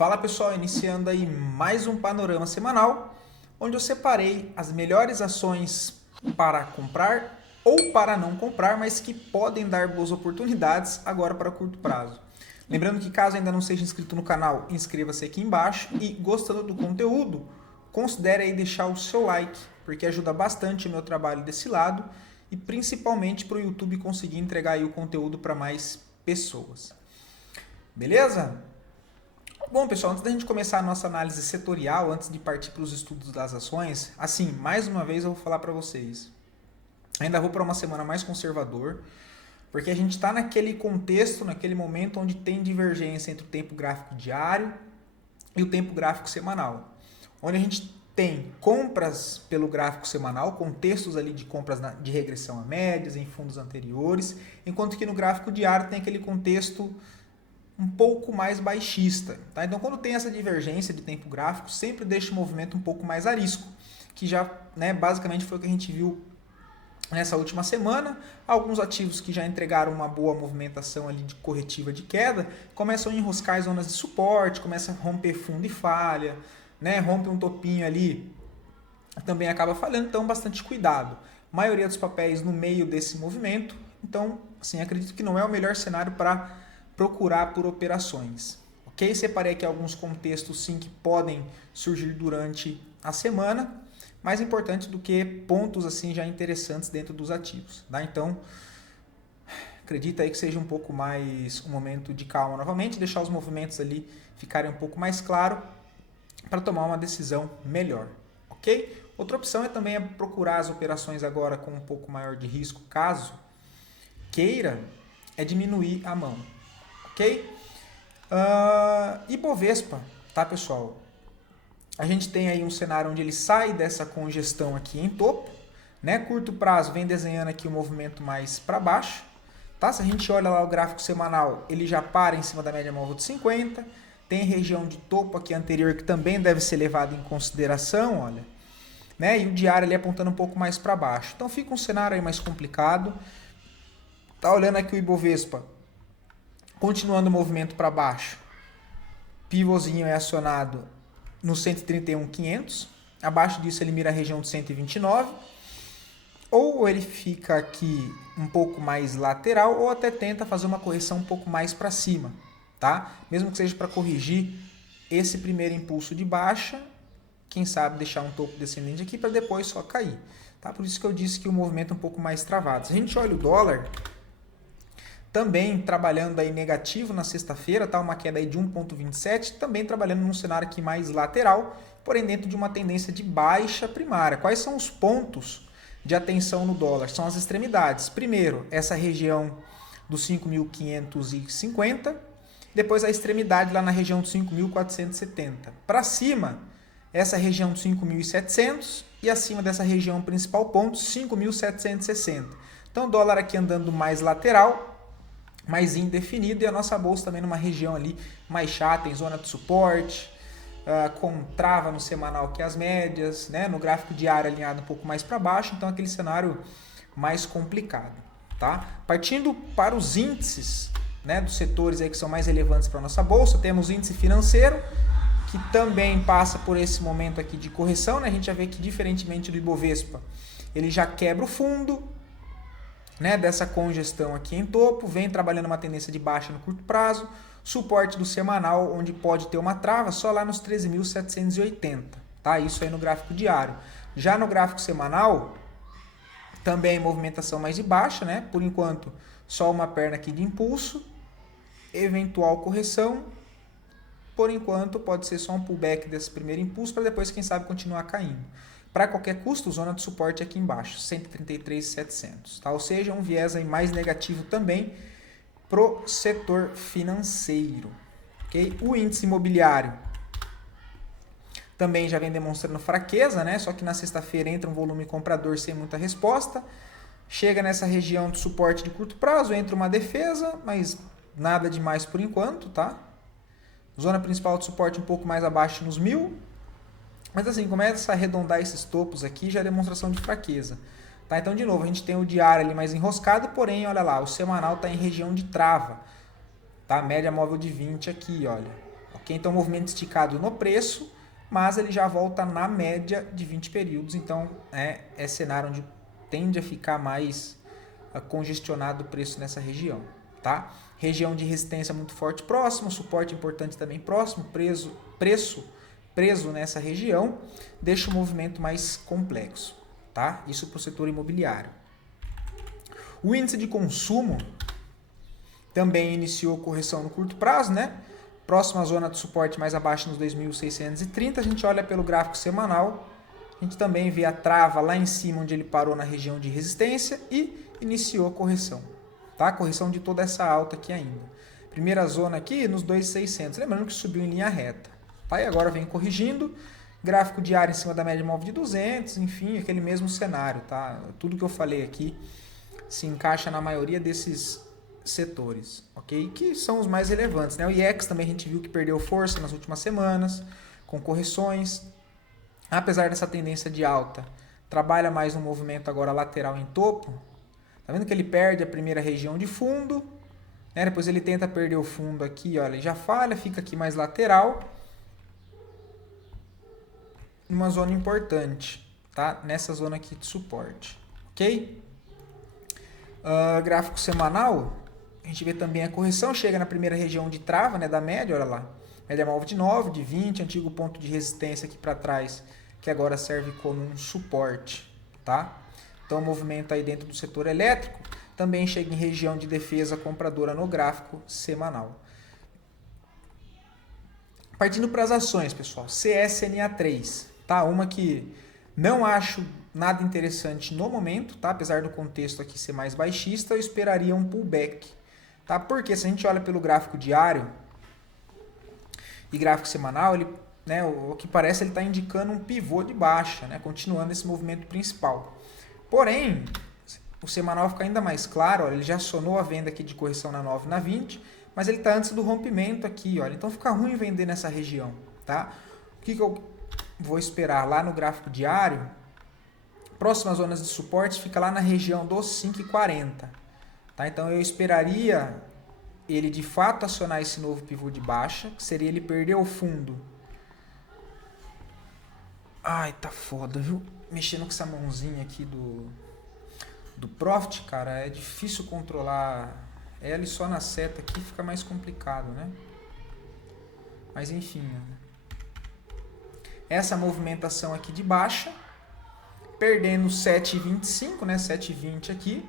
Fala pessoal, iniciando aí mais um panorama semanal, onde eu separei as melhores ações para comprar ou para não comprar, mas que podem dar boas oportunidades agora para curto prazo. Lembrando que caso ainda não seja inscrito no canal, inscreva-se aqui embaixo e gostando do conteúdo, considere aí deixar o seu like, porque ajuda bastante o meu trabalho desse lado e principalmente para o YouTube conseguir entregar aí o conteúdo para mais pessoas. Beleza? Bom, pessoal, antes da gente começar a nossa análise setorial, antes de partir para os estudos das ações, assim, mais uma vez eu vou falar para vocês. Ainda vou para uma semana mais conservador, porque a gente está naquele contexto, naquele momento onde tem divergência entre o tempo gráfico diário e o tempo gráfico semanal. Onde a gente tem compras pelo gráfico semanal, contextos ali de compras de regressão a médias, em fundos anteriores, enquanto que no gráfico diário tem aquele contexto um pouco mais baixista. Tá? Então, quando tem essa divergência de tempo gráfico, sempre deixa o movimento um pouco mais a risco, que já basicamente foi o que a gente viu nessa última semana. Alguns ativos que já entregaram uma boa movimentação ali de corretiva de queda, começam a enroscar as zonas de suporte, começam a romper fundo e falha, rompe um topinho ali, também acaba falhando, então bastante cuidado. A maioria dos papéis no meio desse movimento, então assim, acredito que não é o melhor cenário para procurar por operações. Ok? Separei aqui alguns contextos sim que podem surgir durante a semana, mais importante do que pontos assim já interessantes dentro dos ativos. Tá? Então, acredita aí que seja um pouco mais um momento de calma novamente, deixar os movimentos ali ficarem um pouco mais claros para tomar uma decisão melhor. Ok? Outra opção é também procurar as operações agora com um pouco maior de risco, caso queira, é diminuir a mão. Ok? Ibovespa, tá pessoal? A gente tem aí um cenário onde ele sai dessa congestão aqui em topo, curto prazo vem desenhando aqui um movimento mais para baixo, tá? Se a gente olha lá o gráfico semanal, ele já para em cima da média móvel de 50, tem região de topo aqui anterior que também deve ser levada em consideração, olha, e o diário ali apontando um pouco mais para baixo. Então fica um cenário aí mais complicado. Tá olhando aqui o Ibovespa, continuando o movimento para baixo, pivôzinho é acionado no 131.500, abaixo disso ele mira a região de 129, ou ele fica aqui um pouco mais lateral, ou até tenta fazer uma correção um pouco mais para cima, tá? Mesmo que seja para corrigir esse primeiro impulso de baixa, quem sabe deixar um topo descendente aqui para depois só cair, tá? Por isso que eu disse que o movimento é um pouco mais travado. Se a gente olha o dólar, também trabalhando aí negativo na sexta-feira, tá? Uma queda aí de 1,27, também trabalhando num cenário aqui mais lateral, porém dentro de uma tendência de baixa primária. Quais são os pontos de atenção no dólar? São as extremidades. Primeiro, essa região dos 5.550, depois a extremidade lá na região dos 5.470. Para cima, essa região dos 5.700 e acima dessa região principal ponto, 5.760. Então, o dólar aqui andando mais lateral, mais indefinido, e a nossa bolsa também numa região ali mais chata, em zona de suporte, com trava no semanal que é as médias, no gráfico diário alinhado um pouco mais para baixo, então aquele cenário mais complicado. Tá? Partindo para os índices dos setores aí que são mais relevantes para a nossa bolsa, temos o índice financeiro, que também passa por esse momento aqui de correção, a gente já vê que diferentemente do Ibovespa, ele já quebra o fundo, dessa congestão aqui em topo, vem trabalhando uma tendência de baixa no curto prazo, suporte do semanal, onde pode ter uma trava só lá nos 13.780, tá? Isso aí no gráfico diário. Já no gráfico semanal, também movimentação mais de baixa, por enquanto só uma perna aqui de impulso, eventual correção, por enquanto pode ser só um pullback desse primeiro impulso, para depois, quem sabe, continuar caindo. Para qualquer custo, zona de suporte aqui embaixo, 133.700. Tá? Ou seja, um viés aí mais negativo também pro setor financeiro. Okay? O índice imobiliário também já vem demonstrando fraqueza, só que na sexta-feira entra um volume comprador sem muita resposta. Chega nessa região de suporte de curto prazo, entra uma defesa, mas nada demais por enquanto. Tá? Zona principal de suporte um pouco mais abaixo nos 1.000. Mas assim, começa a arredondar esses topos aqui, já é demonstração de fraqueza. Tá? Então, de novo, a gente tem o diário ali mais enroscado, porém, olha lá, o semanal está em região de trava. Tá? Média móvel de 20 aqui, olha. Ok? ok? Então, movimento esticado no preço, mas ele já volta na média de 20 períodos, então é cenário onde tende a ficar mais congestionado o preço nessa região, tá? Região de resistência muito forte próximo, suporte importante também próximo, preço preso nessa região, deixa o movimento mais complexo, tá? Isso para o setor imobiliário. O índice de consumo também iniciou correção no curto prazo, né? Próxima zona de suporte mais abaixo nos 2.630, a gente olha pelo gráfico semanal, a gente também vê a trava lá em cima onde ele parou na região de resistência e iniciou a correção, tá? Correção de toda essa alta aqui ainda. Primeira zona aqui nos 2.600, lembrando que subiu em linha reta, tá? E agora vem corrigindo, gráfico diário em cima da média móvel de 200, enfim, aquele mesmo cenário, tá? Tudo que eu falei aqui se encaixa na maioria desses setores, ok? Que são os mais relevantes, né? O IEX também a gente viu que perdeu força nas últimas semanas, com correções. Apesar dessa tendência de alta, trabalha mais no movimento agora lateral em topo. Tá vendo que ele perde a primeira região de fundo, né? Depois ele tenta perder o fundo aqui, olha, ele já falha, fica aqui mais lateral. Uma zona importante, tá? Nessa zona aqui de suporte, ok? Gráfico semanal, a gente vê também a correção, chega na primeira região de trava, né, da média, olha lá. Média móvel de 9, de 20, antigo ponto de resistência aqui para trás, que agora serve como um suporte, tá? Então, o movimento aí dentro do setor elétrico também chega em região de defesa compradora no gráfico semanal. Partindo para as ações, pessoal, CSNA3, tá? Uma que não acho nada interessante no momento, tá? Apesar do contexto aqui ser mais baixista, eu esperaria um pullback, tá? Porque se a gente olha pelo gráfico diário e gráfico semanal, ele, né, o que parece ele está indicando um pivô de baixa, né? Continuando esse movimento principal. Porém, o semanal fica ainda mais claro, olha, ele já acionou a venda aqui de correção na 9 na 20, mas ele está antes do rompimento aqui, olha, então fica ruim vender nessa região, tá? O que eu vou esperar lá no gráfico diário? Próximas zonas de suporte fica lá na região dos 5,40, tá? Então eu esperaria ele de fato acionar esse novo pivô de baixa, que seria ele perder o fundo. Ai, tá foda, viu? Mexendo com essa mãozinha aqui do Profit, cara, é difícil controlar ela e só na seta aqui fica mais complicado, né? Mas enfim, essa movimentação aqui de baixa, perdendo 7,25, né? 7,20 aqui,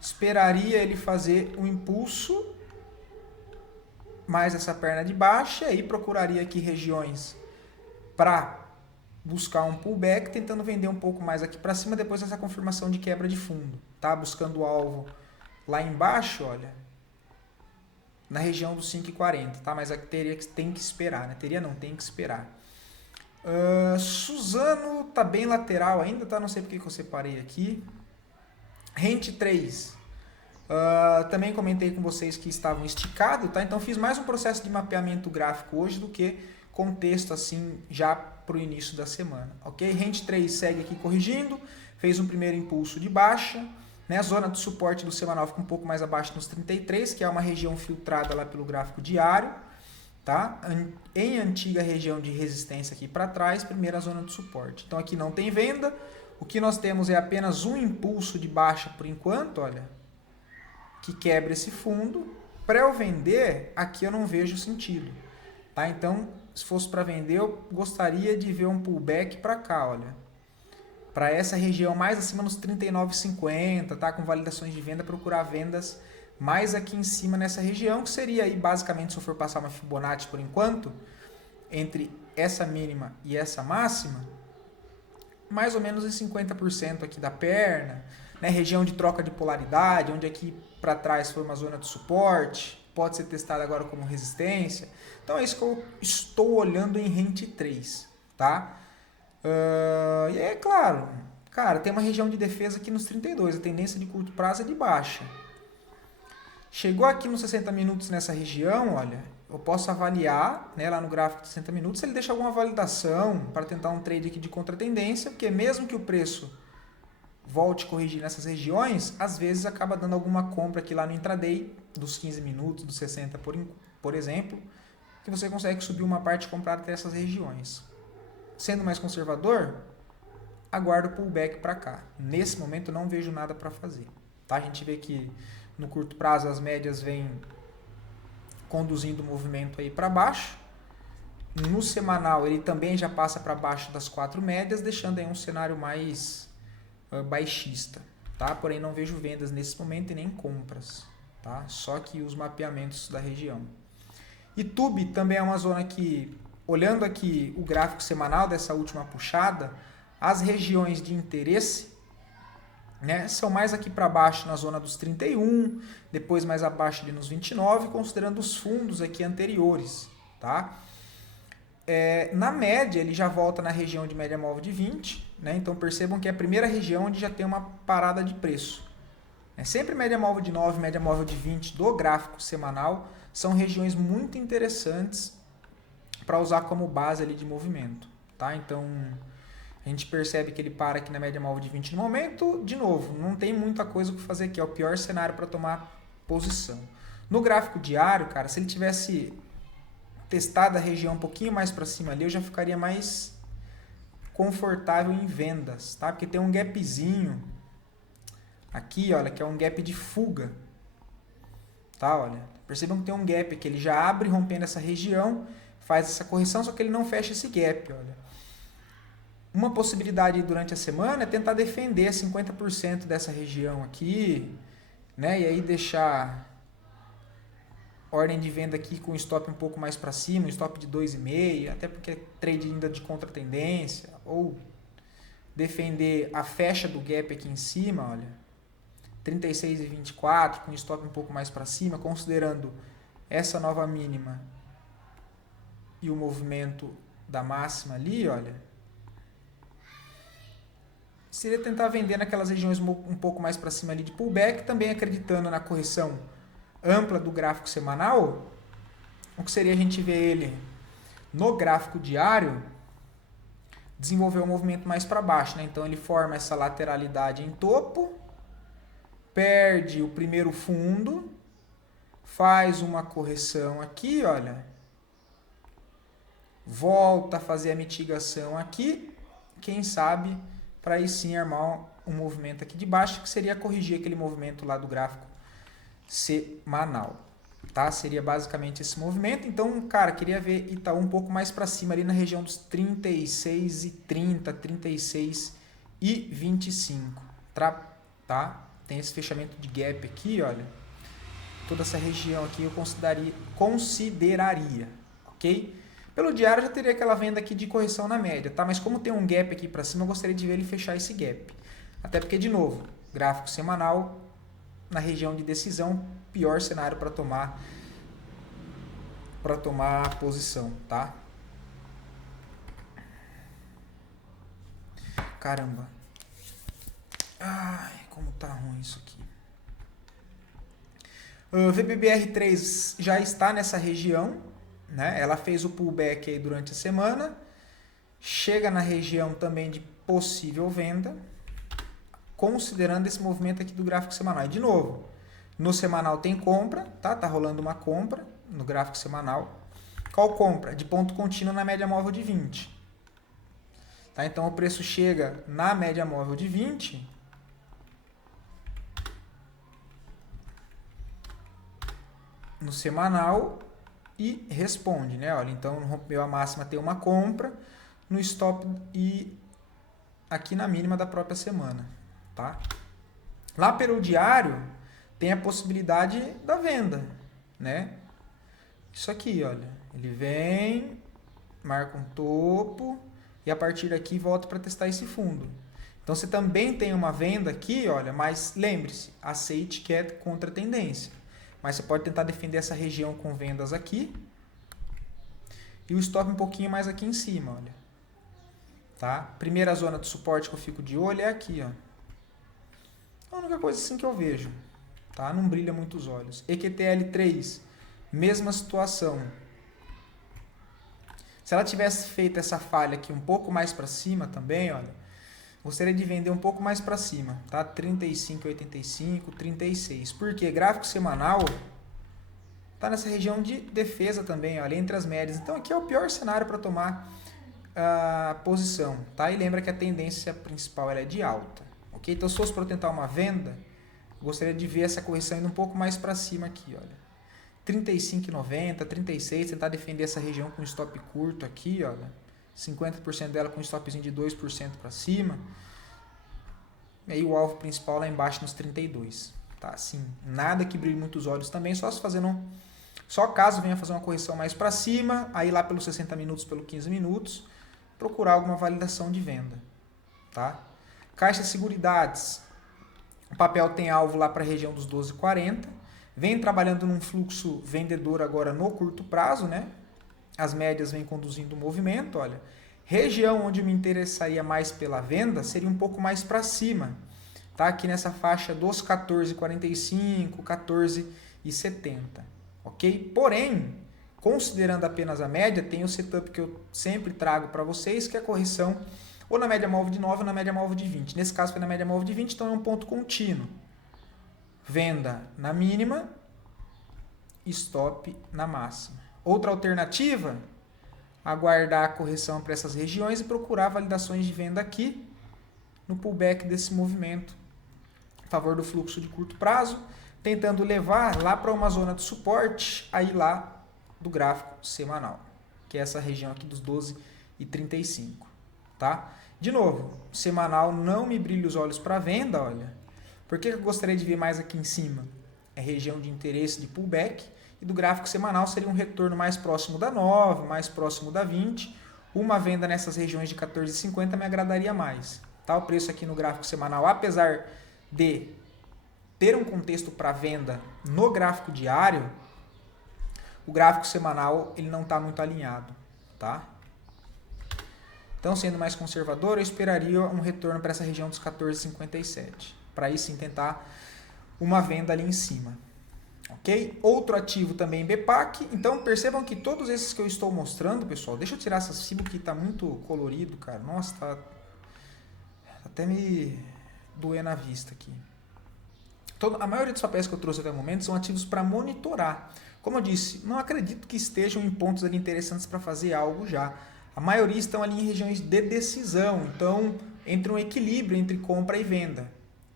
esperaria ele fazer um impulso mais essa perna de baixa e aí procuraria aqui regiões para buscar um pullback, tentando vender um pouco mais aqui para cima depois dessa confirmação de quebra de fundo, tá? Buscando o alvo lá embaixo, olha, na região dos 5,40, tá? Mas aqui tem que esperar, né? Tem que esperar. Suzano tá bem lateral ainda, tá? Não sei porque que eu separei aqui. Rente 3. Também comentei com vocês que estavam esticados, tá? Então fiz mais um processo de mapeamento gráfico hoje do que contexto assim já para o início da semana, ok? Rente 3 segue aqui corrigindo, fez um primeiro impulso de baixa, né? A zona de suporte do semanal fica um pouco mais abaixo nos 33, que é uma região filtrada lá pelo gráfico diário, tá? Em antiga região de resistência aqui para trás, primeira zona de suporte. Então aqui não tem venda, o que nós temos é apenas um impulso de baixa por enquanto, olha, que quebra esse fundo. Para eu vender, aqui eu não vejo sentido, tá? Então, se fosse para vender, eu gostaria de ver um pullback para cá, olha, para essa região mais acima nos 39,50, tá? Com validações de venda, procurar vendas mais aqui em cima nessa região, que seria aí basicamente, se eu for passar uma Fibonacci por enquanto, entre essa mínima e essa máxima, mais ou menos em 50% aqui da perna, né? Região de troca de polaridade, onde aqui para trás foi uma zona de suporte, pode ser testada agora como resistência. Então é isso que eu estou olhando em Rente 3, tá? E é claro, cara, tem uma região de defesa aqui nos 32, a tendência de curto prazo é de baixa. Chegou aqui nos 60 minutos nessa região, olha, eu posso avaliar, né, lá no gráfico de 60 minutos, se ele deixa alguma validação para tentar um trade aqui de contratendência, porque mesmo que o preço volte a corrigir nessas regiões, às vezes acaba dando alguma compra aqui lá no intraday, dos 15 minutos, dos 60 por exemplo, que você consegue subir uma parte comprada até essas regiões. Sendo mais conservador, aguardo o pullback para cá. Nesse momento não vejo nada para fazer. Tá? A gente vê que no curto prazo as médias vêm conduzindo o movimento aí para baixo. No semanal ele também já passa para baixo das 4 médias, deixando aí um cenário mais baixista. Tá? Porém não vejo vendas nesse momento e nem compras. Tá? Só que os mapeamentos da região. YouTube também é uma zona que, olhando aqui o gráfico semanal dessa última puxada, as regiões de interesse, né, são mais aqui para baixo na zona dos 31, depois mais abaixo ali nos 29, considerando os fundos aqui anteriores. Tá? Na média, ele já volta na região de média móvel de 20, né? Então percebam que é a primeira região onde já tem uma parada de preço. Sempre média móvel de 9, média móvel de 20 do gráfico semanal são regiões muito interessantes para usar como base ali de movimento. Tá? Então a gente percebe que ele para aqui na média móvel de 20 no momento. De novo, não tem muita coisa o que fazer aqui. É o pior cenário para tomar posição. No gráfico diário, cara, se ele tivesse testado a região um pouquinho mais para cima ali, eu já ficaria mais confortável em vendas, tá? Porque tem um gapzinho aqui, olha, que é um gap de fuga. Tá, olha. Percebam que tem um gap aqui, ele já abre rompendo essa região, faz essa correção, só que ele não fecha esse gap, olha. Uma possibilidade durante a semana é tentar defender 50% dessa região aqui, né? E aí deixar ordem de venda aqui com stop um pouco mais para cima, um stop de 2,5, até porque é trade ainda de contratendência, ou defender a fecha do gap aqui em cima, olha, 36,24 com stop um pouco mais para cima, considerando essa nova mínima e o movimento da máxima ali, olha, seria tentar vender naquelas regiões um pouco mais para cima ali de pullback, também acreditando na correção ampla do gráfico semanal. O que seria a gente ver ele no gráfico diário desenvolver um movimento mais para baixo, né? Então ele forma essa lateralidade em topo, perde o primeiro fundo, faz uma correção aqui, olha, volta a fazer a mitigação aqui, quem sabe para aí sim armar um movimento aqui de baixo, que seria corrigir aquele movimento lá do gráfico semanal, tá? Seria basicamente esse movimento. Então, cara, queria ver Itaú um pouco mais para cima ali na região dos 36,30, 36,25, tá? Tem esse fechamento de gap aqui, olha. Toda essa região aqui eu consideraria, ok? Pelo diário eu já teria aquela venda aqui de correção na média, tá? Mas como tem um gap aqui para cima, eu gostaria de ver ele fechar esse gap. Até porque, de novo, gráfico semanal na região de decisão, pior cenário para tomar posição, tá? Caramba. Ai, como tá ruim isso aqui. VBBR3 já está nessa região, né? Ela fez o pullback aí durante a semana, chega na região também de possível venda, considerando esse movimento aqui do gráfico semanal. E de novo, no semanal tem compra, tá? Tá rolando uma compra no gráfico semanal. Qual compra? De ponto contínuo na média móvel de 20. Tá? Então o preço chega na média móvel de 20. No semanal e responde, né? Olha, então rompeu a máxima, tem uma compra no stop e aqui na mínima da própria semana, tá? Lá pelo diário tem a possibilidade da venda, né? Isso aqui, olha, ele vem, marca um topo e a partir daqui volta para testar esse fundo. Então você também tem uma venda aqui, olha, mas lembre-se, aceite que é contra a tendência. Mas você pode tentar defender essa região com vendas aqui e o stop um pouquinho mais aqui em cima, olha. Tá? Primeira zona de suporte que eu fico de olho é aqui, ó. A única coisa assim que eu vejo, tá? Não brilha muito os olhos. EQTL3, mesma situação. Se ela tivesse feito essa falha aqui um pouco mais para cima também, olha, gostaria de vender um pouco mais para cima, tá? 35,85, 36. Porque gráfico semanal, está nessa região de defesa também, olha, entre as médias. Então aqui é o pior cenário para tomar a posição, tá? E lembra que a tendência principal ela é de alta, ok? Então se fosse para eu tentar uma venda, gostaria de ver essa correção indo um pouco mais para cima aqui, olha. 35,90, 36, tentar defender essa região com stop curto aqui, olha. 50% dela com stopzinho de 2% para cima. E aí o alvo principal lá embaixo nos 32, tá? Assim, nada que brilhe muitos olhos também, só caso venha fazer uma correção mais para cima, aí lá pelos 60 minutos, pelos 15 minutos, procurar alguma validação de venda, tá? Caixa Seguridades, o papel tem alvo lá para a região dos 12,40, vem trabalhando num fluxo vendedor agora no curto prazo, né? As médias vêm conduzindo o movimento, olha. Região onde me interessaria mais pela venda seria um pouco mais para cima, tá? Aqui nessa faixa dos 14,45, 14,70, ok? Porém, considerando apenas a média, tem o setup que eu sempre trago para vocês, que é a correção ou na média móvel de 9 ou na média móvel de 20. Nesse caso foi na média móvel de 20, então é um ponto contínuo. Venda na mínima, stop na máxima. Outra alternativa, aguardar a correção para essas regiões e procurar validações de venda aqui no pullback desse movimento a favor do fluxo de curto prazo, tentando levar lá para uma zona de suporte, aí lá do gráfico semanal, que é essa região aqui dos 12,35, tá? De novo, semanal não me brilha os olhos para venda, olha. Por que eu gostaria de ver mais aqui em cima? É região de interesse de pullback, e do gráfico semanal seria um retorno mais próximo da 9, mais próximo da 20. Uma venda nessas regiões de 14,50 me agradaria mais. Tá? O preço aqui no gráfico semanal, apesar de ter um contexto para venda no gráfico diário, o gráfico semanal ele não está muito alinhado. Tá? Então, sendo mais conservador, eu esperaria um retorno para essa região dos 14,57. Para aí sim tentar uma venda ali em cima. Ok? Outro ativo também BPAC. Então percebam que todos esses que eu estou mostrando, pessoal, deixa eu tirar essa FIBO que está muito colorido, cara. Nossa, tá até me doendo a vista aqui. A maioria dos papéis que eu trouxe até o momento são ativos para monitorar. Como eu disse, não acredito que estejam em pontos ali interessantes para fazer algo já. A maioria estão ali em regiões de decisão, então entre um equilíbrio entre compra e venda.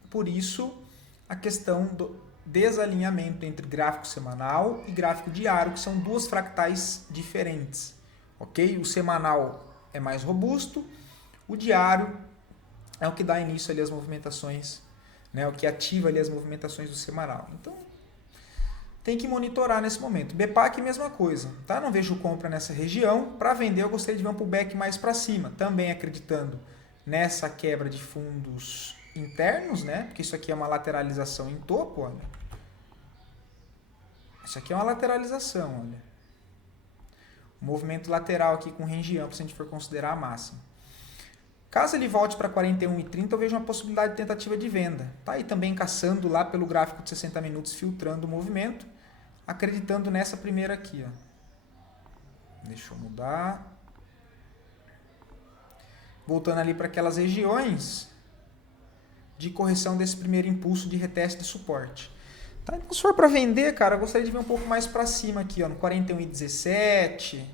Por isso, a questão do desalinhamento entre gráfico semanal e gráfico diário, que são duas fractais diferentes, ok? O semanal é mais robusto, o diário é o que dá início ali às movimentações, né? O que ativa ali as movimentações do semanal. Então, tem que monitorar nesse momento. BPAC, mesma coisa, tá? Não vejo compra nessa região. Para vender, eu gostaria de ver um pullback mais para cima, também acreditando nessa quebra de fundos internos, né? Porque isso aqui é uma lateralização em topo, olha. Isso aqui é uma lateralização, olha. O movimento lateral aqui com range amplo, se a gente for considerar a máxima. Caso ele volte para 41,30, eu vejo uma possibilidade de tentativa de venda. Tá? E também caçando lá pelo gráfico de 60 minutos, filtrando o movimento, acreditando nessa primeira aqui, ó. Deixa eu mudar. Voltando ali para aquelas regiões de correção desse primeiro impulso de reteste de suporte. Tá? Então, se for para vender, cara, eu gostaria de ver um pouco mais para cima aqui, ó, no 41,17,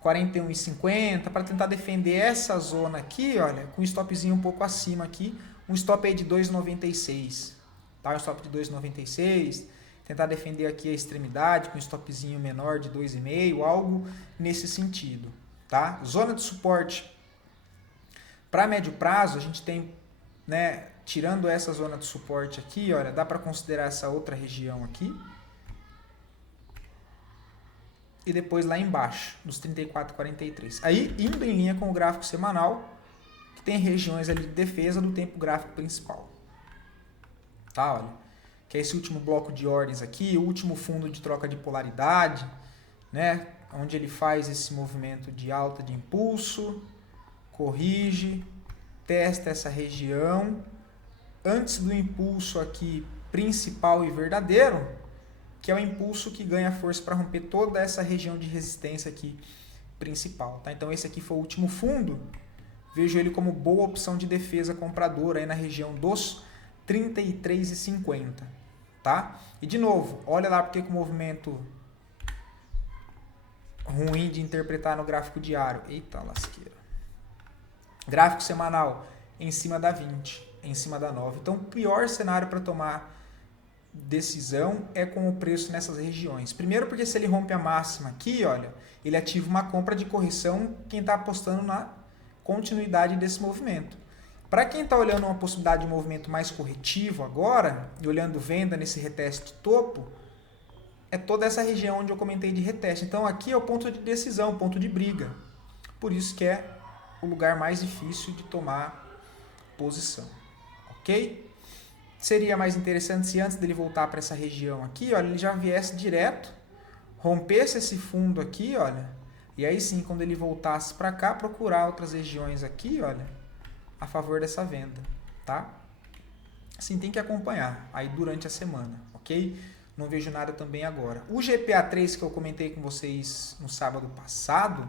41,50, para tentar defender essa zona aqui, olha, com um stopzinho um pouco acima aqui, um stop aí de 2,96, tá? Um stop de 2,96, tentar defender aqui a extremidade com um stopzinho menor de 2,5, algo nesse sentido, tá? Zona de suporte para médio prazo, a gente tem, né, tirando essa zona de suporte aqui, olha, dá para considerar essa outra região aqui. E depois lá embaixo, nos 34,43. Aí, indo em linha com o gráfico semanal, que tem regiões ali de defesa do tempo gráfico principal. Tá, olha. Que é esse último bloco de ordens aqui, o último fundo de troca de polaridade, né? Onde ele faz esse movimento de alta de impulso, corrige, testa essa região. Antes do impulso aqui principal e verdadeiro, que é o impulso que ganha força para romper toda essa região de resistência aqui principal. Tá? Então esse aqui foi o último fundo, vejo ele como boa opção de defesa compradora aí na região dos 33,50. Tá? E de novo, olha lá porque o movimento ruim de interpretar no gráfico diário. Eita lasqueira. Gráfico semanal em cima da 20, em cima da 9. Então, o pior cenário para tomar decisão é com o preço nessas regiões. Primeiro porque se ele rompe a máxima aqui, olha, ele ativa uma compra de correção quem está apostando na continuidade desse movimento. Para quem está olhando uma possibilidade de movimento mais corretivo agora, e olhando venda nesse reteste topo, é toda essa região onde eu comentei de reteste. Então aqui é o ponto de decisão, o ponto de briga. Por isso que é o lugar mais difícil de tomar posição. Ok? Seria mais interessante se antes dele voltar para essa região aqui, olha, ele já viesse direto, rompesse esse fundo aqui, olha, e aí sim, quando ele voltasse para cá, procurar outras regiões aqui, olha, a favor dessa venda, tá? Assim, tem que acompanhar aí durante a semana, ok? Não vejo nada também agora. O GPA3 que eu comentei com vocês no sábado passado,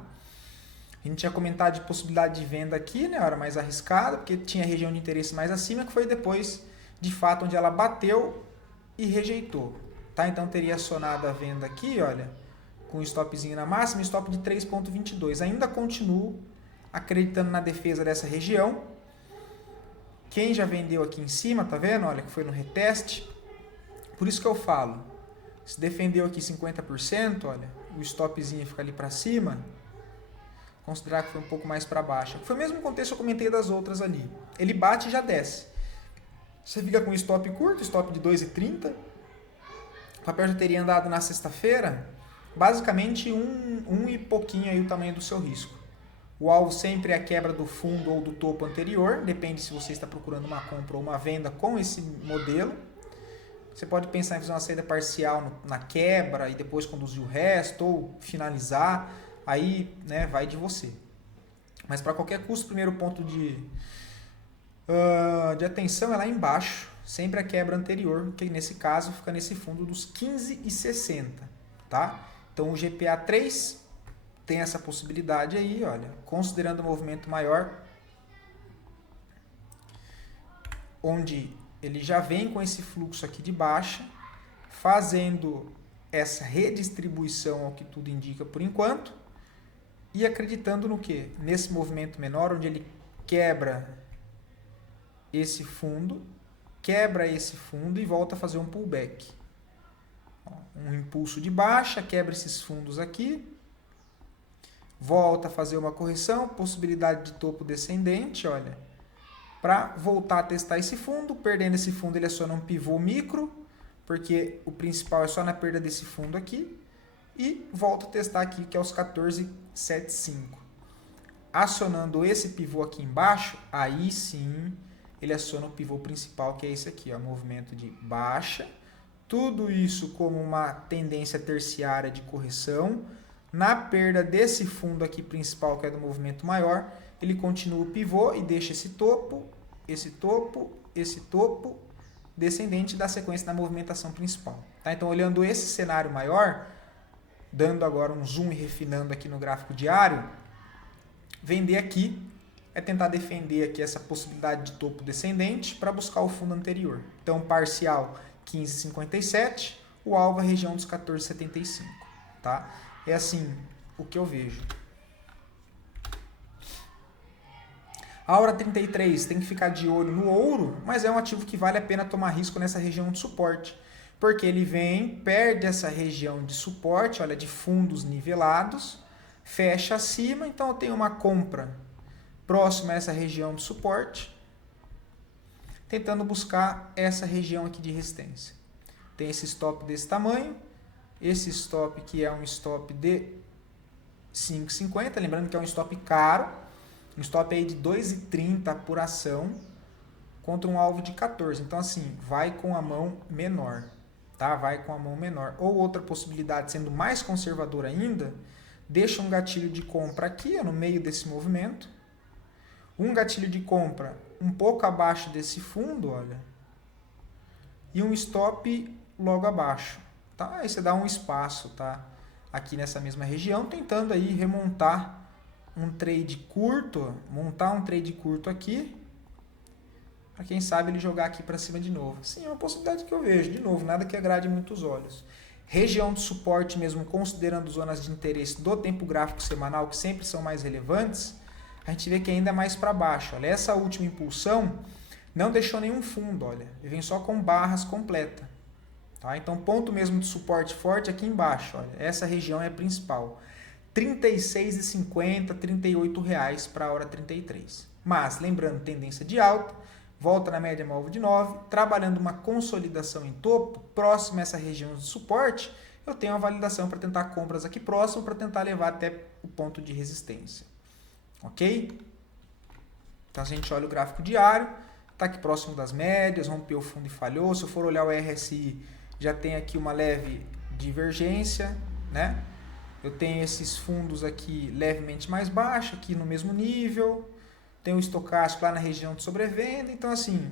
a gente tinha comentado de possibilidade de venda aqui, né? Era mais arriscada, porque tinha região de interesse mais acima, que foi depois, de fato, onde ela bateu e rejeitou, tá? Então, teria acionado a venda aqui, olha, com um stopzinho na máxima, stop de 3,22. Ainda continuo acreditando na defesa dessa região. Quem já vendeu aqui em cima, tá vendo? Olha, que foi no reteste. Por isso que eu falo, se defendeu aqui 50%, olha, o stopzinho fica ali para cima, considerar que foi um pouco mais para baixo. Foi o mesmo contexto que eu comentei das outras ali. Ele bate e já desce. Você fica com stop curto, stop de 2,30. O papel já teria andado na sexta-feira, basicamente um e pouquinho aí o tamanho do seu risco. O alvo sempre é a quebra do fundo ou do topo anterior, depende se você está procurando uma compra ou uma venda com esse modelo. Você pode pensar em fazer uma saída parcial na quebra e depois conduzir o resto ou finalizar, aí, né, vai de você. Mas para qualquer custo, o primeiro ponto de atenção é lá embaixo, sempre a quebra anterior, que nesse caso fica nesse fundo dos 15,60, tá? Então o GPA3 tem essa possibilidade aí, olha, considerando o movimento maior, onde ele já vem com esse fluxo aqui de baixa, fazendo essa redistribuição ao que tudo indica por enquanto, e acreditando no quê? Nesse movimento menor, onde ele quebra esse fundo e volta a fazer um pullback. Um impulso de baixa, quebra esses fundos aqui, volta a fazer uma correção, possibilidade de topo descendente, olha, para voltar a testar esse fundo. Perdendo esse fundo, ele aciona um pivô micro, porque o principal é só na perda desse fundo aqui, e volta a testar aqui, que é os 14,75. Acionando esse pivô aqui embaixo, aí sim ele aciona o pivô principal, que é esse aqui, ó, movimento de baixa. Tudo isso como uma tendência terciária de correção. Na perda desse fundo aqui principal, que é do movimento maior, ele continua o pivô e deixa esse topo descendente da sequência da movimentação principal. Tá? Então, olhando esse cenário maior, dando agora um zoom e refinando aqui no gráfico diário, vender aqui é tentar defender aqui essa possibilidade de topo descendente para buscar o fundo anterior. Então, parcial 15,57, o alvo é a região dos 14,75. Tá? É assim o que eu vejo. A hora 33 tem que ficar de olho no ouro, mas é um ativo que vale a pena tomar risco nessa região de suporte. Porque ele vem, perde essa região de suporte, olha, de fundos nivelados, fecha acima, então eu tenho uma compra próxima a essa região de suporte, tentando buscar essa região aqui de resistência. Tem esse stop desse tamanho, esse stop que é um stop de 5,50, lembrando que é um stop caro, um stop aí de 2,30 por ação, contra um alvo de 14. Então, assim, vai com a mão menor, tá? Vai com a mão menor. Ou outra possibilidade, sendo mais conservador ainda, deixa um gatilho de compra aqui, ó, no meio desse movimento, um gatilho de compra um pouco abaixo desse fundo, olha, e um stop logo abaixo, tá? Aí você dá um espaço, tá? Aqui nessa mesma região, tentando aí remontar um trade curto, montar um trade curto aqui, para quem sabe ele jogar aqui para cima de novo. Sim, é uma possibilidade que eu vejo, de novo, nada que agrade muitos olhos. Região de suporte mesmo, considerando zonas de interesse do tempo gráfico semanal, que sempre são mais relevantes, a gente vê que ainda é mais para baixo. Olha, essa última impulsão não deixou nenhum fundo, olha, vem só com barras completa. Tá? Então, ponto mesmo de suporte forte aqui embaixo, olha, essa região é a principal. R$ 36,50, R$ 38 para a hora 33. Mas, lembrando, tendência de alta, volta na média móvel de 9, trabalhando uma consolidação em topo, próximo a essa região de suporte, eu tenho uma validação para tentar compras aqui próximo, para tentar levar até o ponto de resistência. Ok? Então, se a gente olha o gráfico diário, está aqui próximo das médias, rompeu o fundo e falhou. Se eu for olhar o RSI, já tem aqui uma leve divergência, né? Eu tenho esses fundos aqui levemente mais baixos, aqui no mesmo nível. Tem o estocástico lá na região de sobrevenda. Então, assim,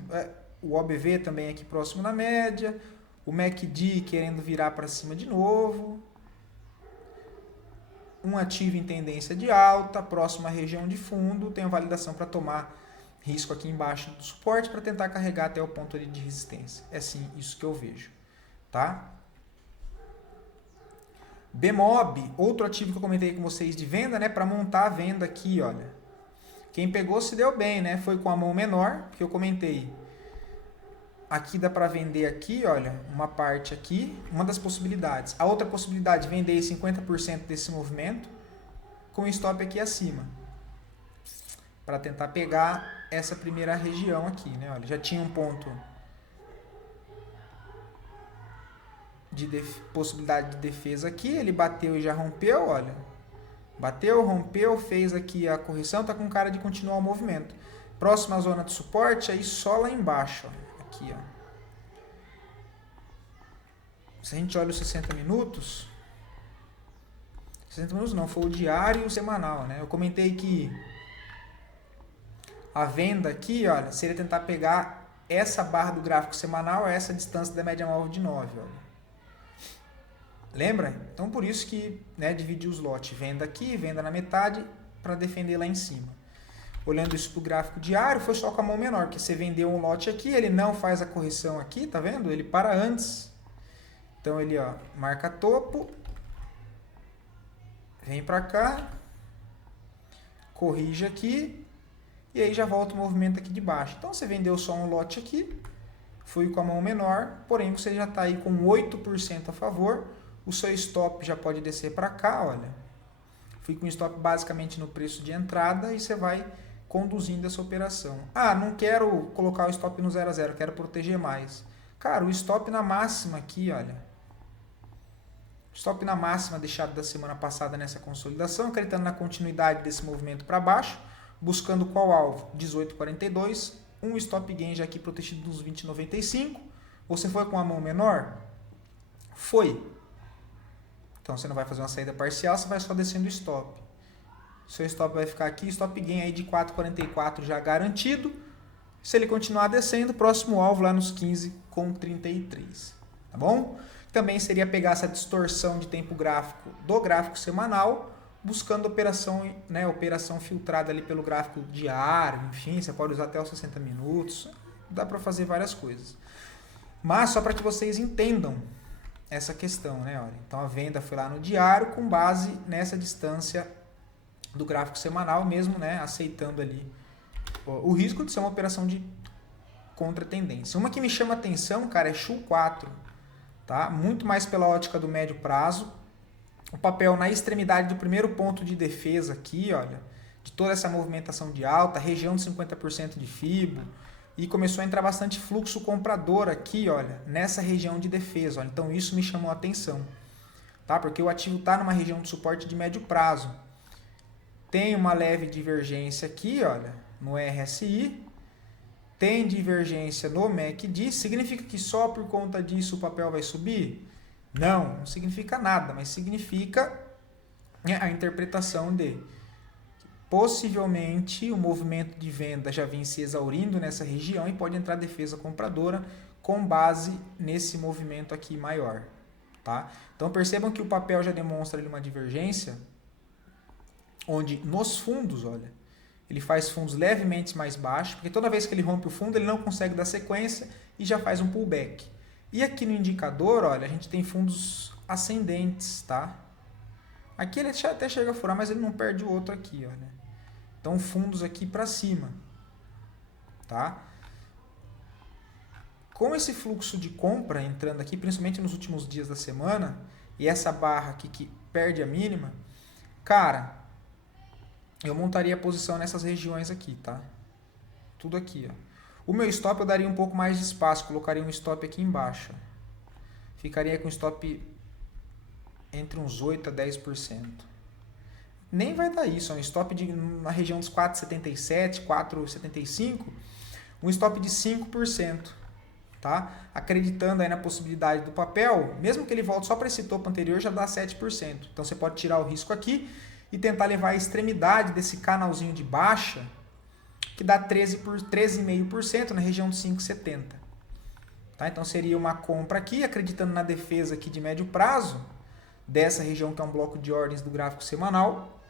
o OBV também aqui próximo da média. O MACD querendo virar para cima de novo. Um ativo em tendência de alta, próximo à região de fundo. Tem a validação para tomar risco aqui embaixo do suporte para tentar carregar até o ponto ali de resistência. É sim isso que eu vejo. Tá? Bmob, outro ativo que eu comentei com vocês de venda, né? Para montar a venda aqui, olha. Quem pegou se deu bem, né? Foi com a mão menor, que eu comentei. Aqui dá para vender aqui, olha, uma parte aqui, uma das possibilidades. A outra possibilidade, vender 50% desse movimento com stop aqui acima. Para tentar pegar essa primeira região aqui, né? Olha, já tinha um ponto de possibilidade de defesa aqui, ele bateu e já rompeu, olha. Bateu, rompeu, fez aqui a correção, tá com cara de continuar o movimento. Próxima zona de suporte, aí só lá embaixo, ó. Aqui, ó. Se a gente olha os 60 minutos... 60 minutos não, foi o diário e o semanal, né? Eu comentei que a venda aqui, olha, seria tentar pegar essa barra do gráfico semanal, essa distância da média móvel de 9, olha. Lembra? Então, por isso que, né, dividir os lotes. Venda aqui, venda na metade, para defender lá em cima. Olhando isso para o gráfico diário, foi só com a mão menor, porque você vendeu um lote aqui, ele não faz a correção aqui, tá vendo? Ele para antes. Então, ele, ó, marca topo, vem para cá, corrige aqui, e aí já volta o movimento aqui de baixo. Então, você vendeu só um lote aqui, foi com a mão menor, porém, você já está aí com 8% a favor. O seu stop já pode descer para cá, olha. Fui com stop basicamente no preço de entrada e você vai conduzindo essa operação. Ah, não quero colocar o stop no 0 a 0, quero proteger mais. Cara, o stop na máxima aqui, olha. Stop na máxima deixado da semana passada nessa consolidação, acreditando na continuidade desse movimento para baixo, buscando qual alvo? 18,42, um stop gain já aqui protegido nos 20,95. Você foi com a mão menor? Foi. Então, você não vai fazer uma saída parcial, você vai só descendo o stop. Seu stop vai ficar aqui, stop gain aí de 4,44 já garantido. Se ele continuar descendo, próximo alvo lá nos 15,33. Tá bom? Também seria pegar essa distorção de tempo gráfico do gráfico semanal, buscando operação, né, operação filtrada ali pelo gráfico diário, enfim, você pode usar até os 60 minutos. Dá para fazer várias coisas. Mas só para que vocês entendam essa questão, né? Olha, então a venda foi lá no diário com base nessa distância do gráfico semanal mesmo, né? Aceitando ali o risco de ser uma operação de contra-tendência. Uma que me chama atenção, cara, é Shu 4, tá? Muito mais pela ótica do médio prazo. O papel na extremidade do primeiro ponto de defesa aqui, olha, de toda essa movimentação de alta, região de 50% de FIBO, e começou a entrar bastante fluxo comprador aqui, olha, nessa região de defesa. Olha. Então, isso me chamou a atenção, tá? Porque o ativo está numa região de suporte de médio prazo. Tem uma leve divergência aqui, olha, no RSI. Tem divergência no MACD. Significa que só por conta disso o papel vai subir? Não, não significa nada, mas significa a interpretação de... Possivelmente o movimento de venda já vem se exaurindo nessa região e pode entrar defesa compradora com base nesse movimento aqui maior. Tá? Então percebam que o papel já demonstra ali uma divergência, onde nos fundos, olha, ele faz fundos levemente mais baixos, porque toda vez que ele rompe o fundo ele não consegue dar sequência e já faz um pullback. E aqui no indicador, olha, a gente tem fundos ascendentes, tá? Aqui ele até chega a furar, mas ele não perde o outro aqui, olha. Então, fundos aqui para cima, tá? Com esse fluxo de compra entrando aqui, principalmente nos últimos dias da semana, e essa barra aqui que perde a mínima, cara, eu montaria a posição nessas regiões aqui, tá? Tudo aqui, ó. O meu stop eu daria um pouco mais de espaço, colocaria um stop aqui embaixo. Ficaria com stop entre uns 8 a 10%. Nem vai dar isso, é um stop na região dos 4,77, 4,75, um stop de 5%, tá? Acreditando aí na possibilidade do papel, mesmo que ele volte só para esse topo anterior, já dá 7%. Então você pode tirar o risco aqui e tentar levar a extremidade desse canalzinho de baixa, que dá 13,5% na região de 5,70. Tá? Então seria uma compra aqui, acreditando na defesa aqui de médio prazo, dessa região que é um bloco de ordens do gráfico semanal,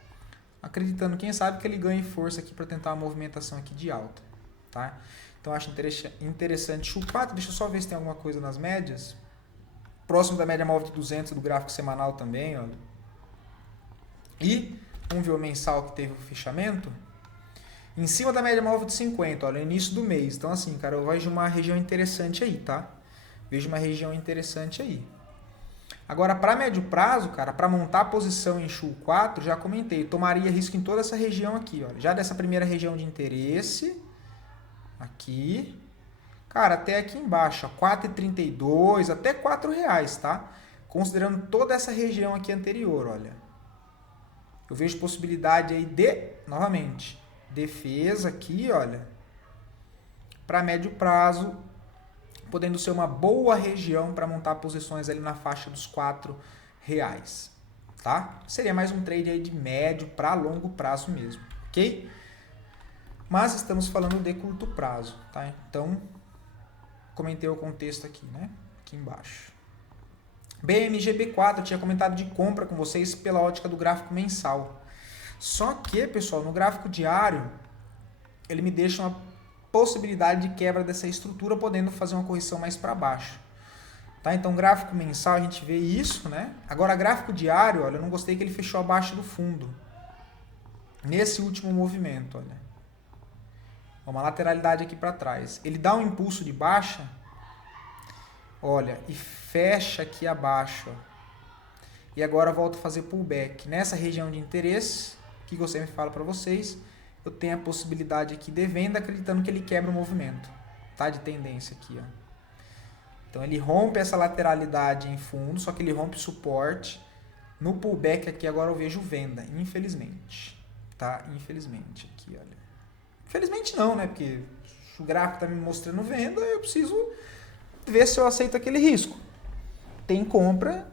acreditando, quem sabe, que ele ganhe força aqui para tentar uma movimentação aqui de alta. Tá? Então acho interessante chupar. Deixa eu só ver se tem alguma coisa nas médias. Próximo da média móvel de 200 do gráfico semanal também. Olha. E vamos ver o mensal que teve o fechamento. Em cima da média móvel de 50, olha, no início do mês. Então assim, cara, eu vejo uma região interessante aí, tá? Vejo uma região interessante aí. Agora, para médio prazo, cara, para montar a posição em Shu 4, já comentei, tomaria risco em toda essa região aqui, olha. Já dessa primeira região de interesse, aqui, cara, até aqui embaixo, 4,32, até R$4, tá? Considerando toda essa região aqui anterior, olha. Eu vejo possibilidade aí de, novamente, defesa aqui, olha, para médio prazo, podendo ser uma boa região para montar posições ali na faixa dos R$4, tá? Seria mais um trade aí de médio para longo prazo mesmo, ok? Mas estamos falando de curto prazo, tá? Então, comentei o contexto aqui, né? Aqui embaixo. BMGB4, eu tinha comentado de compra com vocês pela ótica do gráfico mensal. Só que, pessoal, no gráfico diário, ele me deixa uma possibilidade de quebra dessa estrutura, podendo fazer uma correção mais para baixo. Tá? Então, gráfico mensal, a gente vê isso, né? Agora, gráfico diário, olha, eu não gostei que ele fechou abaixo do fundo. Nesse último movimento, olha. Uma lateralidade aqui para trás. Ele dá um impulso de baixa, olha, e fecha aqui abaixo. Ó. E agora volta a fazer pullback. Nessa região de interesse, que eu sempre falo para vocês, eu tenho a possibilidade aqui de venda, acreditando que ele quebra o movimento, tá? De tendência aqui, ó. Então ele rompe essa lateralidade em fundo, só que ele rompe suporte. No pullback aqui agora eu vejo venda, infelizmente, tá? Infelizmente aqui, olha. Infelizmente não, né? Porque o gráfico tá me mostrando venda, eu preciso ver se eu aceito aquele risco. Tem compra,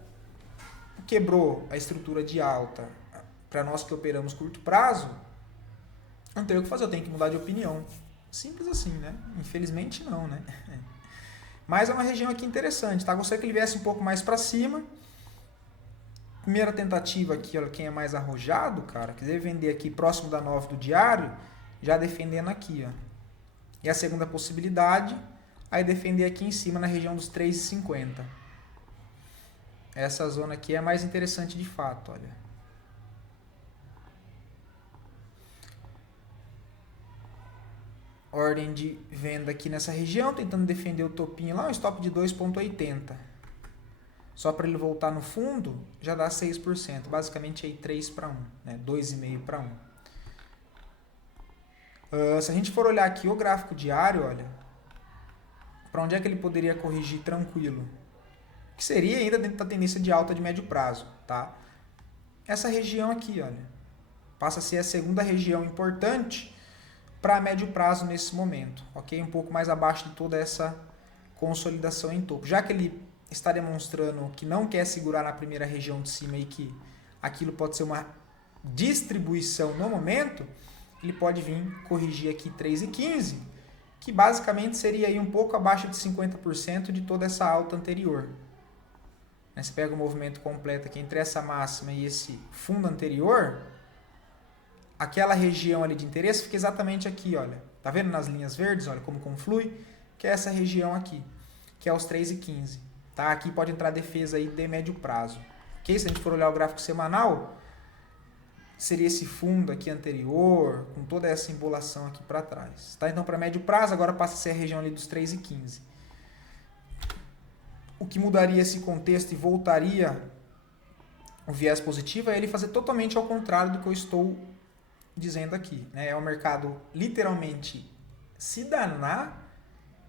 quebrou a estrutura de alta para nós que operamos curto prazo, não tenho o que fazer, eu tenho que mudar de opinião. Simples assim, né? Infelizmente não, né? Mas é uma região aqui interessante, tá? Gostaria que ele viesse um pouco mais para cima. Primeira tentativa aqui, olha, quem é mais arrojado, cara, quiser vender aqui próximo da 9 do diário, já defendendo aqui, ó. E a segunda possibilidade, aí defender aqui em cima na região dos 3,50. Essa zona aqui é mais interessante de fato, olha. Ordem de venda aqui nessa região, tentando defender o topinho lá, um stop de 2,80. Só para ele voltar no fundo, já dá 6%. Basicamente aí 3 para 1, né? 2,5 para 1. Se a gente for olhar aqui o gráfico diário, olha, para onde é que ele poderia corrigir tranquilo? Que seria ainda dentro da tendência de alta de médio prazo, tá? Essa região aqui, olha, passa a ser a segunda região importante para médio prazo nesse momento, ok? Um pouco mais abaixo de toda essa consolidação em topo. Já que ele está demonstrando que não quer segurar na primeira região de cima e que aquilo pode ser uma distribuição no momento, ele pode vir corrigir aqui 3,15, que basicamente seria aí um pouco abaixo de 50% de toda essa alta anterior. Você pega o movimento completo aqui entre essa máxima e esse fundo anterior, aquela região ali de interesse fica exatamente aqui, olha. Tá vendo nas linhas verdes, olha como conflui? Que é essa região aqui. que é os 3,15. Tá? Aqui pode entrar defesa aí de médio prazo. Ok? Se a gente for olhar o gráfico semanal, seria esse fundo aqui anterior, com toda essa embolação aqui para trás. Tá? Então, para médio prazo, agora passa a ser a região ali dos 3,15. O que mudaria esse contexto e voltaria o viés positivo é ele fazer totalmente ao contrário do que eu estou dizendo aqui. Né? É o mercado literalmente se danar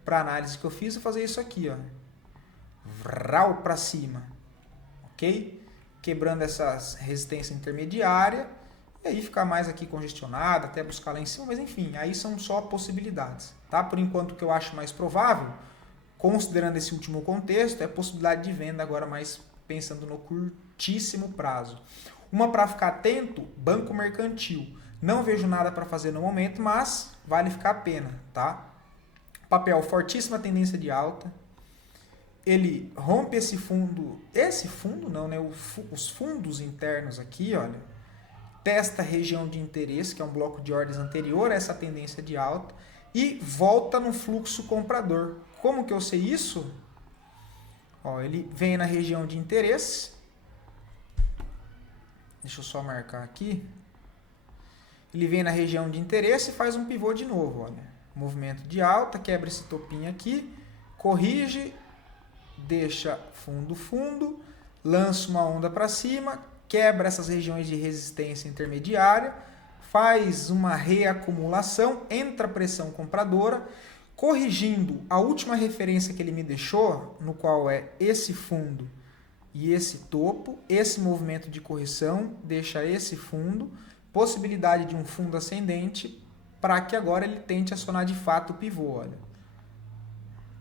para a análise que eu fiz e fazer isso aqui, ó. Vral para cima. Ok? Quebrando essas resistência intermediária e aí ficar mais aqui congestionado, até buscar lá em cima, mas enfim, aí são só possibilidades. Tá? Por enquanto, o que eu acho mais provável, considerando esse último contexto, é a possibilidade de venda agora mais pensando no curtíssimo prazo. Uma para ficar atento, Banco Mercantil. Não vejo nada para fazer no momento, mas vale ficar a pena, tá? Papel, fortíssima tendência de alta. Ele rompe esse fundo não, né? Os fundos internos aqui, olha, testa a região de interesse, que é um bloco de ordens anterior a essa tendência de alta, e volta no fluxo comprador. Como que eu sei isso? Ó, ele vem na região de interesse. Deixa eu só marcar aqui. Ele vem na região de interesse e faz um pivô de novo. Olha. Movimento de alta, quebra esse topinho aqui, corrige, deixa fundo, lança uma onda para cima, quebra essas regiões de resistência intermediária, faz uma reacumulação, entra pressão compradora, corrigindo a última referência que ele me deixou, no qual é esse fundo e esse topo, esse movimento de correção, deixa esse fundo, possibilidade de um fundo ascendente, para que agora ele tente acionar de fato o pivô. Olha.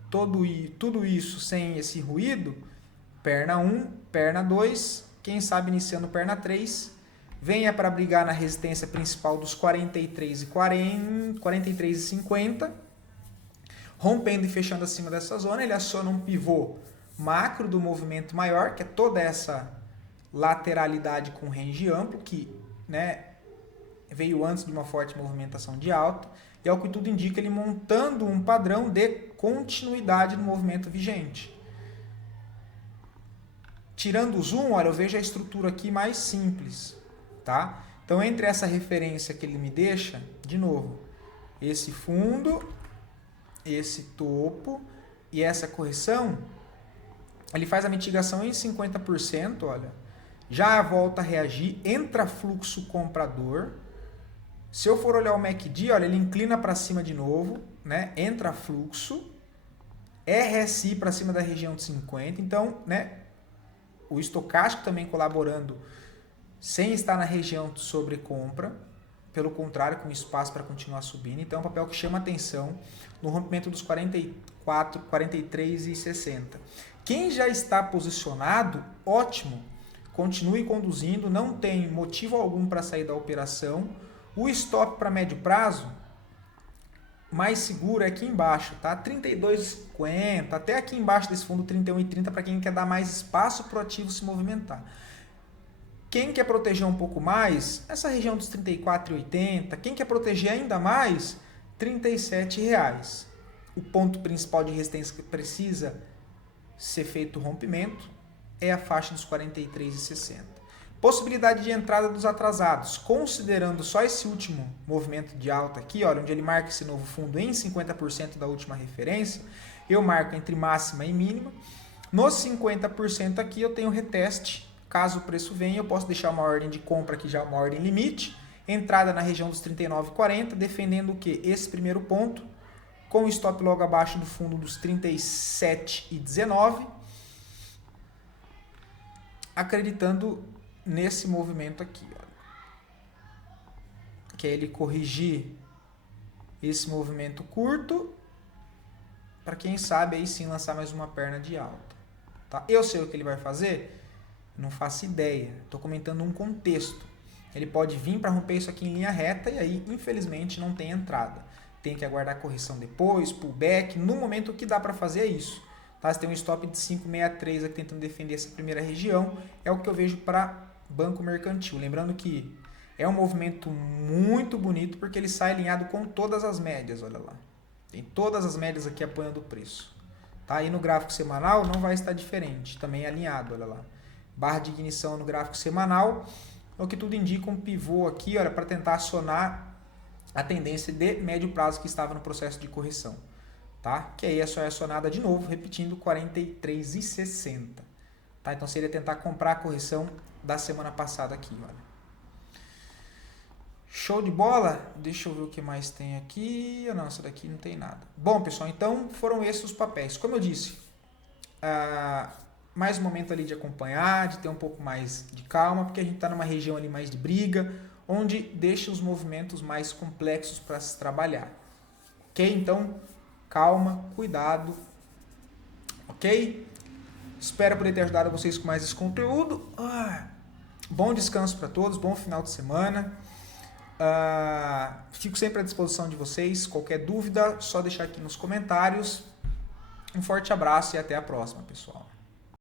Tudo isso sem esse ruído, perna 1, perna 2, quem sabe iniciando perna 3, venha para brigar na resistência principal dos 43,50, rompendo e fechando acima dessa zona, ele aciona um pivô macro do movimento maior, que é toda essa lateralidade com range amplo, que, né, veio antes de uma forte movimentação de alta, e ao que tudo indica, ele montando um padrão de continuidade no movimento vigente. Tirando o zoom, olha, eu vejo a estrutura aqui mais simples, tá? Então, entre essa referência que ele me deixa, de novo, esse fundo, esse topo e essa correção, ele faz a mitigação em 50%, olha, já volta a reagir, entra fluxo comprador. Se eu for olhar o MACD, olha, ele inclina para cima de novo, né? Entra fluxo, RSI para cima da região de 50, então, né? O estocástico também colaborando sem estar na região de sobrecompra, pelo contrário, com espaço para continuar subindo. Então, é um papel que chama atenção no rompimento dos 44, 43,60. Quem já está posicionado, ótimo, continue conduzindo, não tem motivo algum para sair da operação. O stop para médio prazo, mais seguro é aqui embaixo, tá? 32,50, até aqui embaixo desse fundo 31,30 para quem quer dar mais espaço para o ativo se movimentar. Quem quer proteger um pouco mais, essa região dos 34,80, quem quer proteger ainda mais, R$ 37,00. O ponto principal de resistência que precisa ser feito o rompimento é a faixa dos 43,60. Possibilidade de entrada dos atrasados, considerando só esse último movimento de alta aqui, olha, onde ele marca esse novo fundo em 50% da última referência, eu marco entre máxima e mínima. Nos 50% aqui eu tenho reteste, caso o preço venha, eu posso deixar uma ordem de compra aqui já, uma ordem limite, entrada na região dos 39,40, defendendo o que? Esse primeiro ponto, com o stop logo abaixo do fundo dos 37,19, acreditando nesse movimento aqui, ó, que é ele corrigir esse movimento curto, para quem sabe aí sim lançar mais uma perna de alta. Tá? Eu sei o que ele vai fazer? Não faço ideia, estou comentando um contexto. Ele pode vir para romper isso aqui em linha reta e aí, infelizmente, não tem entrada. Tem que aguardar a correção depois, pullback. No momento, o que dá para fazer é isso. Tá? Você tem um stop de 5,63 aqui tentando defender essa primeira região. É o que eu vejo para Banco Mercantil. Lembrando que é um movimento muito bonito porque ele sai alinhado com todas as médias. Olha lá. Tem todas as médias aqui apoiando o preço. Tá? E no gráfico semanal não vai estar diferente, também alinhado, olha lá. Barra de ignição no gráfico semanal, o que tudo indica um pivô aqui, olha, para tentar acionar a tendência de médio prazo que estava no processo de correção. Tá? Que aí é só acionada de novo, repetindo 43,60. Tá? Então seria tentar comprar a correção da semana passada aqui, olha. Show de bola? Deixa eu ver o que mais tem aqui. Não, essa daqui não tem nada. Bom, pessoal, então foram esses os papéis. Como eu disse, mais um momento ali de acompanhar, de ter um pouco mais de calma, porque a gente está numa região ali mais de briga, onde deixa os movimentos mais complexos para se trabalhar. Ok? Então, calma, cuidado. Ok? Espero poder ter ajudado vocês com mais esse conteúdo. Bom descanso para todos, bom final de semana. Fico sempre à disposição de vocês. Qualquer dúvida, só deixar aqui nos comentários. Um forte abraço e até a próxima, pessoal.